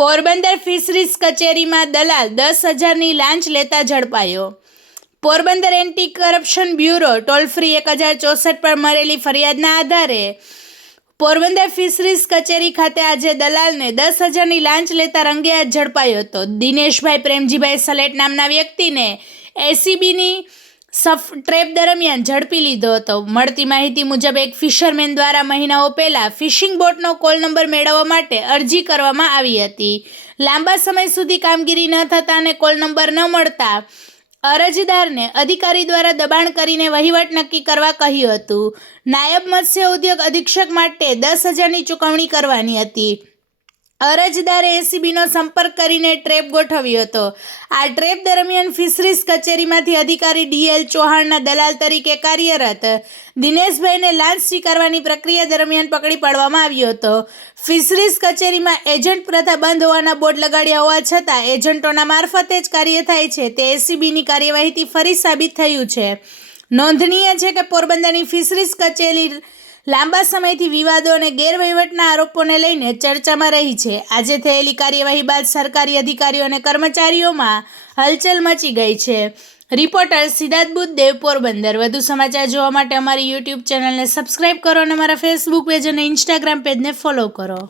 Porbandar fisheries કચેરીમાં દલાલ 10,000ની લાંચ લેતા ઝડપાયો। Porbandar anti corruption bureau toll free 1064 પર મળેલી ફરિયાદના આધારે પોરબંદર ફિશરીઝ કચેરી ખાતે આજે દલાલને 10,000ની લાંચ લેતા રંગે હાથ ઝડપાયો હતો। દિનેશભાઈ પ્રેમજીભાઈ સલેટ નામના વ્યક્તિને એસીબીની ટ્રેપ દરમિયાન ઝડપી લીધો હતો। મળતી માહિતી મુજબ એક ફિશરમેન દ્વારા મહિનાઓ પહેલા ફિશિંગ બોટનો કોલ નંબર મેળવવા માટે અરજી કરવામાં આવી હતી। લાંબા સમય સુધી કામગીરી ન થતાં અને કોલ નંબર ન મળતા અરજદારને અધિકારી દ્વારા દબાણ કરીને વહીવટ નક્કી કરવા કહ્યું હતું। નાયબ મત્સ્ય ઉદ્યોગ અધિક્ષક માટે 10,000ની ચૂકવણી કરવાની હતી। અરજદારે એસીબીનો સંપર્ક કરીને ટ્રેપ ગોઠવ્યો હતો। આ ટ્રેપ દરમિયાન ફિશરીઝ કચેરીમાંથી અધિકારી ડીએલ ચૌહાણના દલાલ તરીકે કાર્યરત દિનેશભાઈને લાંચ સ્વીકારવાની પ્રક્રિયા દરમિયાન પકડી પાડવામાં આવ્યો હતો। ફિશરીઝ કચેરીમાં એજન્ટ પ્રથા બંધ હોવાના બોર્ડ લગાડ્યા હોવા છતાં એજન્ટોના મારફતે જ કાર્ય થાય છે તે એસીબીની કાર્યવાહીથી ફરી સાબિત થયું છે। નોંધનીય છે કે પોરબંદરની ફિશરીઝ કચેરી લાંબા સમયથી વિવાદો અને ગેરવહીવટના આરોપોને લઈને ચર્ચામાં રહી છે। આજે થયેલી કાર્યવાહી બાદ સરકારી અધિકારીઓ અને કર્મચારીઓમાં હલચલ મચી ગઈ છે। રિપોર્ટર સિદ્ધાર્થ બુદ્ધદેવ, પોરબંદર। વધુ સમાચાર જોવા માટે અમારી યુટ્યુબ ચેનલને સબસ્ક્રાઇબ કરો અને અમારા ફેસબુક પેજ અને ઇન્સ્ટાગ્રામ પેજને ફોલો કરો।